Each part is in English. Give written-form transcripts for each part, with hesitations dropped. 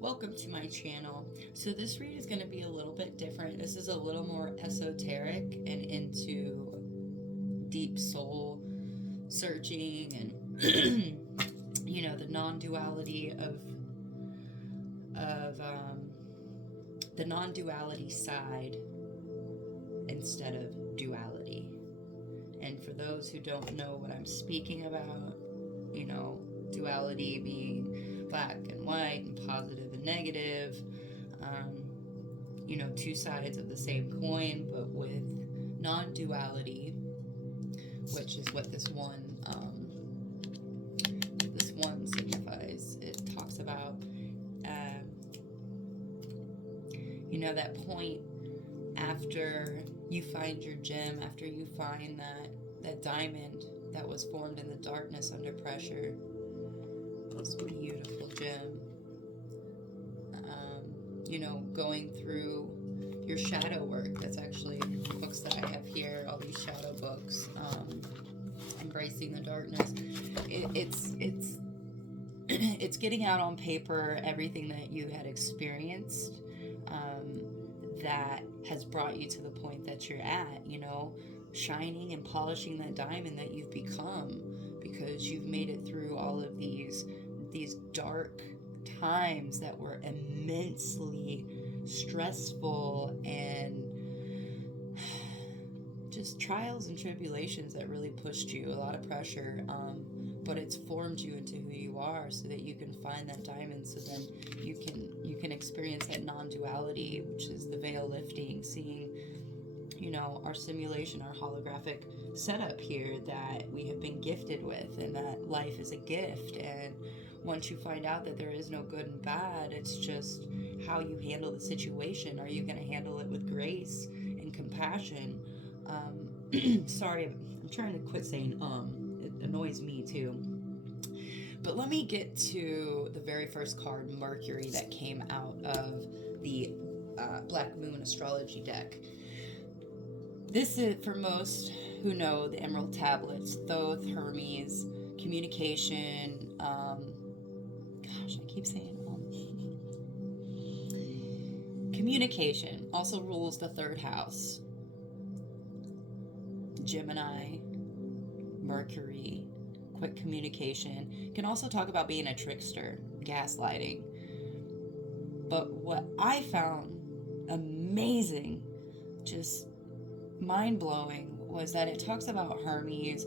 Welcome to my channel. So this read is going to be a little bit different. This is a little more esoteric and into deep soul searching and the non-duality of the non-duality side instead of duality. And for those who don't know what I'm speaking about, duality being black and white and positive and negative, two sides of the same coin, but with non-duality, which is what this one signifies. It talks about, that point after you find your gem, after you find that diamond that was formed in the darkness under pressure. This beautiful gem. Going through your shadow work. That's actually books that I have here, all these shadow books. Embracing the darkness. It's getting out on paper everything that you had experienced that has brought you to the point that you're at, shining and polishing that diamond that you've become, because you've made it through all of these dark times that were immensely stressful and just trials and tribulations that really pushed you, a lot of pressure, but it's formed you into who you are so that you can find that diamond, so then you can experience that non-duality, which is the veil lifting, seeing our simulation, our holographic setup here that we have been gifted with, and that life is a gift. And once you find out that there is no good and bad, it's just how you handle the situation. Are you going to handle it with grace and compassion? Sorry, I'm trying to quit saying it annoys me too. But let me get to the very first card, Mercury, that came out of the Black Moon astrology deck. This is, for most who know the Emerald Tablets, Thoth, Hermes, communication, I keep saying communication also rules the third house. Gemini, Mercury, quick communication. Can also talk about being a trickster, gaslighting. But what I found amazing, just mind-blowing, was that it talks about Hermes.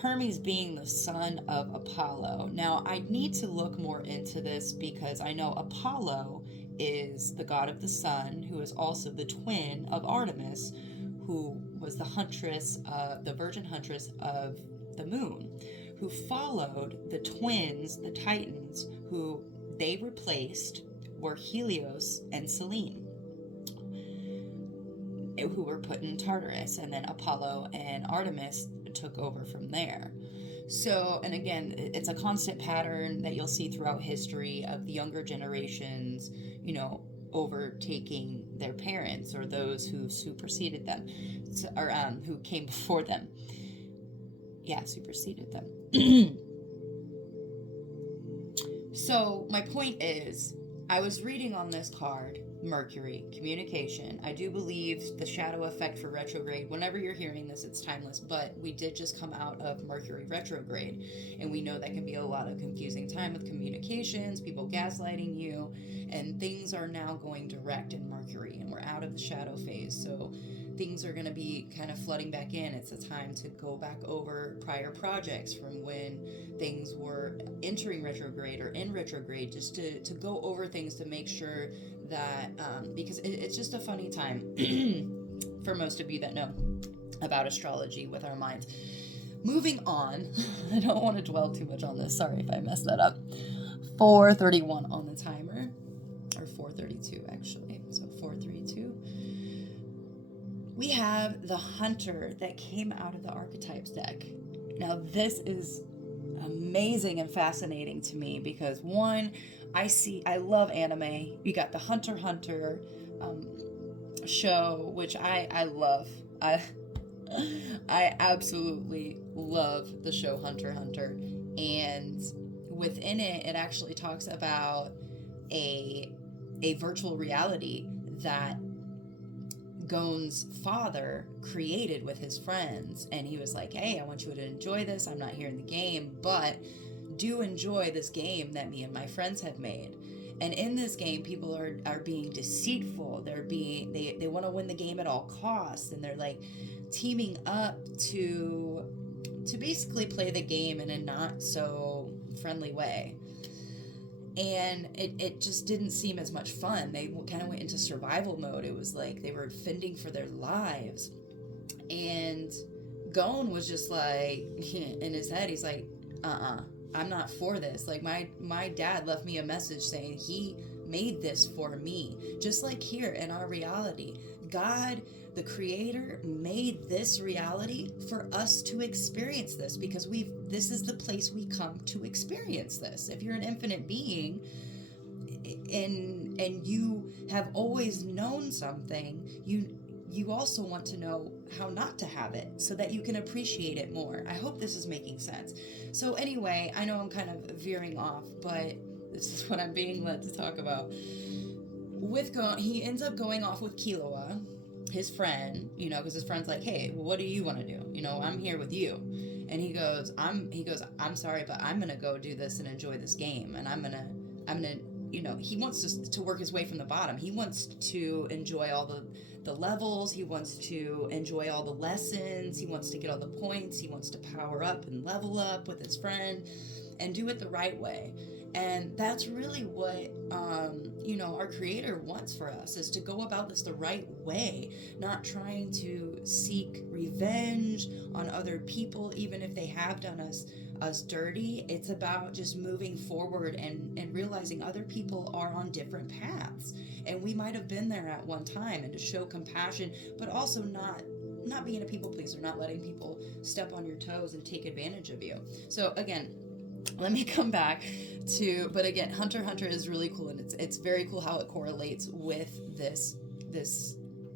Hermes being the son of Apollo. Now, I need to look more into this because I know Apollo is the god of the sun, who is also the twin of Artemis, who was the huntress, the virgin huntress of the moon, who followed the twins, the Titans, who they replaced were Helios and Selene, who were put in Tartarus, and then Apollo and Artemis took over from there. So, and again, it's a constant pattern that you'll see throughout history of the younger generations, overtaking their parents or those who superseded them, or who came before them. Yeah, superseded them. So, my point is, I was reading on this card, Mercury, communication. I do believe the shadow effect for retrograde, whenever you're hearing this, it's timeless, but we did just come out of Mercury retrograde, and we know that can be a lot of confusing time with communications, people gaslighting you, and things are now going direct in Mercury, and we're out of the shadow phase, so things are going to be kind of flooding back in. It's a time to go back over prior projects from when things were entering retrograde or in retrograde, just to go over things to make sure that, because it's just a funny time for most of you that know about astrology with our minds. Moving on, I don't want to dwell too much on this. Sorry if I messed that up. 4:31 on the timer, or 4:32 actually, so 4:32. We have the Hunter that came out of the Archetypes deck. Now this is amazing and fascinating to me because, one, I love anime. You got the Hunter x Hunter show, which I love. I absolutely love the show Hunter x Hunter. And within it, it actually talks about a virtual reality that Gon's father created with his friends, and he was like, hey, I want you to enjoy this. I'm not here in the game, but do enjoy this game that me and my friends have made. And in this game, people are being deceitful. They want to win the game at all costs, and they're like teaming up to basically play the game in a not so friendly way. And it just didn't seem as much fun. They kind of went into survival mode. It was like they were fending for their lives. And Gon was just like, in his head, he's like, I'm not for this. Like, my dad left me a message saying he made this for me. Just like here in our reality, God, the creator, made this reality for us to experience this, because this is the place we come to experience this. If you're an infinite being and you have always known something, you also want to know how not to have it so that you can appreciate it more. I hope this is making sense. So anyway, I know I'm kind of veering off, but this is what I'm being led to talk about. With Gon, he ends up going off with Killua, his friend, because his friend's like, hey, what do you want to do? I'm here with you. And he goes, I'm sorry, but I'm going to go do this and enjoy this game. And I'm going to, he wants to work his way from the bottom. He wants to enjoy all the levels. He wants to enjoy all the lessons. He wants to get all the points. He wants to power up and level up with his friend and do it the right way. And that's really what, our creator wants for us, is to go about this the right way, not trying to seek revenge on other people, even if they have done us dirty. It's about just moving forward and realizing other people are on different paths. And we might have been there at one time, and to show compassion, but also not being a people pleaser, not letting people step on your toes and take advantage of you. So again, let me come back to, but again, Hunter x Hunter is really cool, and it's very cool how it correlates with this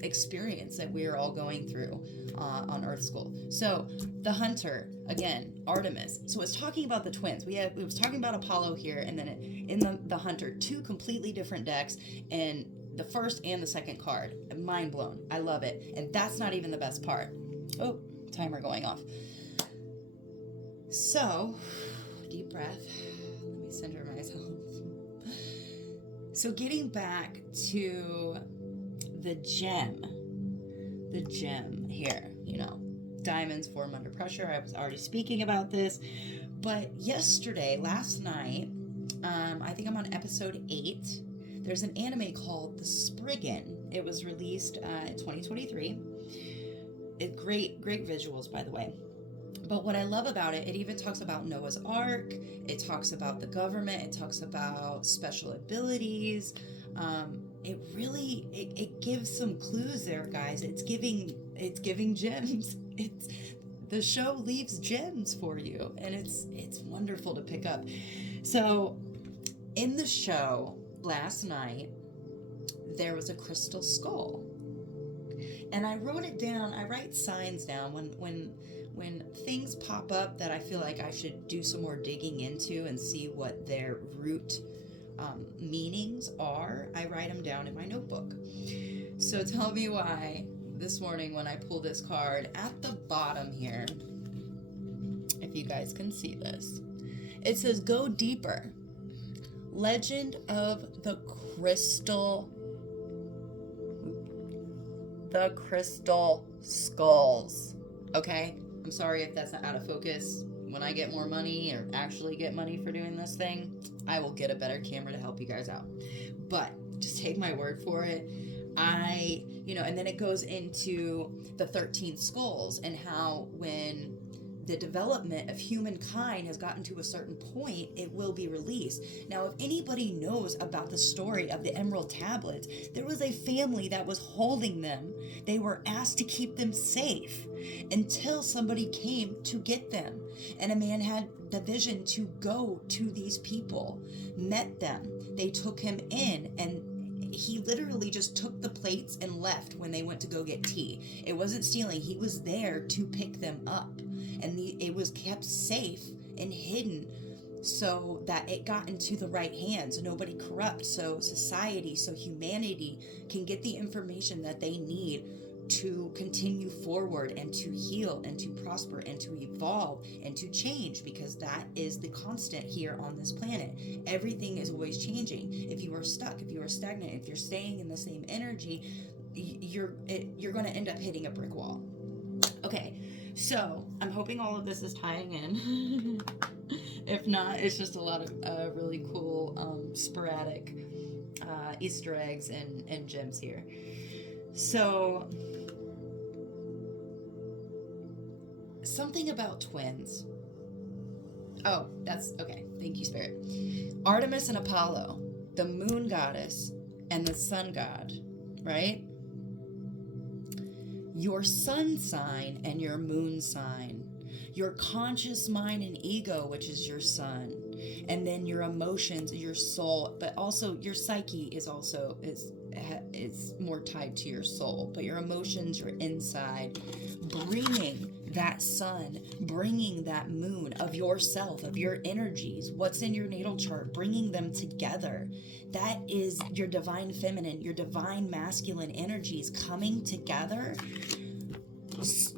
experience that we are all going through on Earth School. So the Hunter, again, Artemis. So it's talking about the twins. It was talking about Apollo here, and then in the Hunter, two completely different decks, and the first and the second card. Mind blown. I love it. And that's not even the best part. Oh, timer going off. So, deep breath. Let me center myself. So getting back to the gem here, diamonds form under pressure. I was already speaking about this, but last night, I think I'm on episode 8. There's an anime called The Spriggan. It was released in 2023. Great visuals, by the way. But what I love about it, it even talks about Noah's Ark. It talks about the government. It talks about special abilities. It gives some clues there, guys. It's giving gems. The show leaves gems for you, and it's wonderful to pick up. So in the show last night, there was a crystal skull, and I wrote it down. I write signs down when things pop up that I feel like I should do some more digging into and see what their root meanings are. I write them down in my notebook. So tell me why this morning when I pull this card, at the bottom here, if you guys can see this, it says go deeper. Legend of the crystal skulls. Okay? I'm sorry if that's not out of focus. When I get more money, or actually get money for doing this thing, I will get a better camera to help you guys out. But just take my word for it. And then it goes into the 13 skulls, and how when the development of humankind has gotten to a certain point, it will be released. Now, if anybody knows about the story of the Emerald Tablets, there was a family that was holding them. They were asked to keep them safe until somebody came to get them. And a man had the vision to go to these people, met them. They took him in, and he literally just took the plates and left when they went to go get tea. It wasn't stealing. He was there to pick them up. And it was kept safe and hidden so that it got into the right hands, nobody corrupt, so society, so humanity can get the information that they need to continue forward and to heal and to prosper and to evolve and to change, because that is the constant here on this planet. Everything is always changing. If you are stuck, if you are stagnant, if you're staying in the same energy, you're going to end up hitting a brick wall. Okay, so I'm hoping all of this is tying in. If not, it's just a lot of really cool sporadic Easter eggs and gems here. So, something about twins. Oh, that's okay. Thank you, Spirit. Artemis and Apollo, the moon goddess and the sun god, right? Your sun sign and your moon sign, your conscious mind and ego, which is your sun, and then your emotions, your soul, but also your psyche is also is more tied to your soul, but your emotions, your inside, bringing that sun, bringing that moon of yourself, of your energies, what's in your natal chart, bringing them together. That is your divine feminine, your divine masculine energies coming together.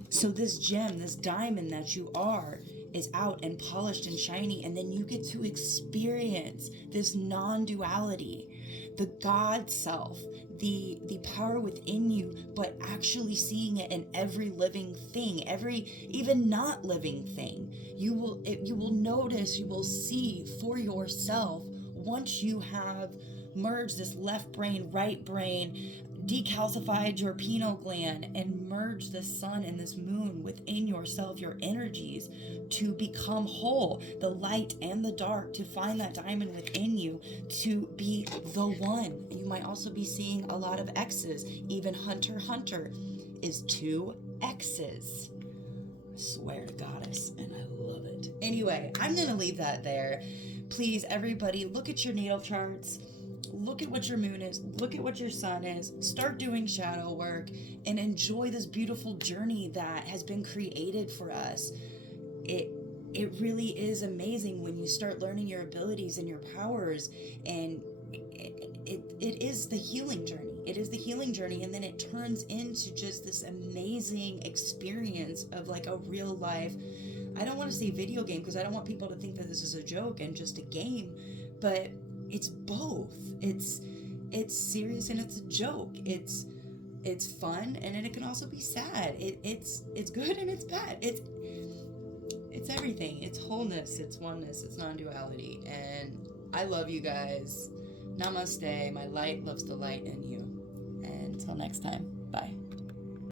So this gem, this diamond that you are, is out and polished and shiny, and then you get to experience this non-duality, the God self, the power within you, but actually seeing it in every living thing, every even not living thing. You will notice, you will see for yourself once you have merged this left brain, right brain, decalcified your pineal gland, and merge the sun and this moon within yourself, your energies, to become whole, the light and the dark, to find that diamond within you, to be the one. You might also be seeing a lot of X's. Even Hunter x Hunter is 2 X's. I swear to Goddess, and I love it. Anyway, I'm gonna leave that there. Please, everybody, look at your natal charts. Look at what your moon is, look at what your sun is, start doing shadow work, and enjoy this beautiful journey that has been created for us. It really is amazing when you start learning your abilities and your powers, and it is the healing journey. It is the healing journey, and then it turns into just this amazing experience of like a real life, I don't want to say video game, because I don't want people to think that this is a joke and just a game, but it's both. It's serious and it's a joke. It's fun, and then it can also be sad. It's good and it's bad. It's everything. It's wholeness. It's oneness. It's non-duality. And I love you guys. Namaste. My light loves the light in you. And until next time. Bye.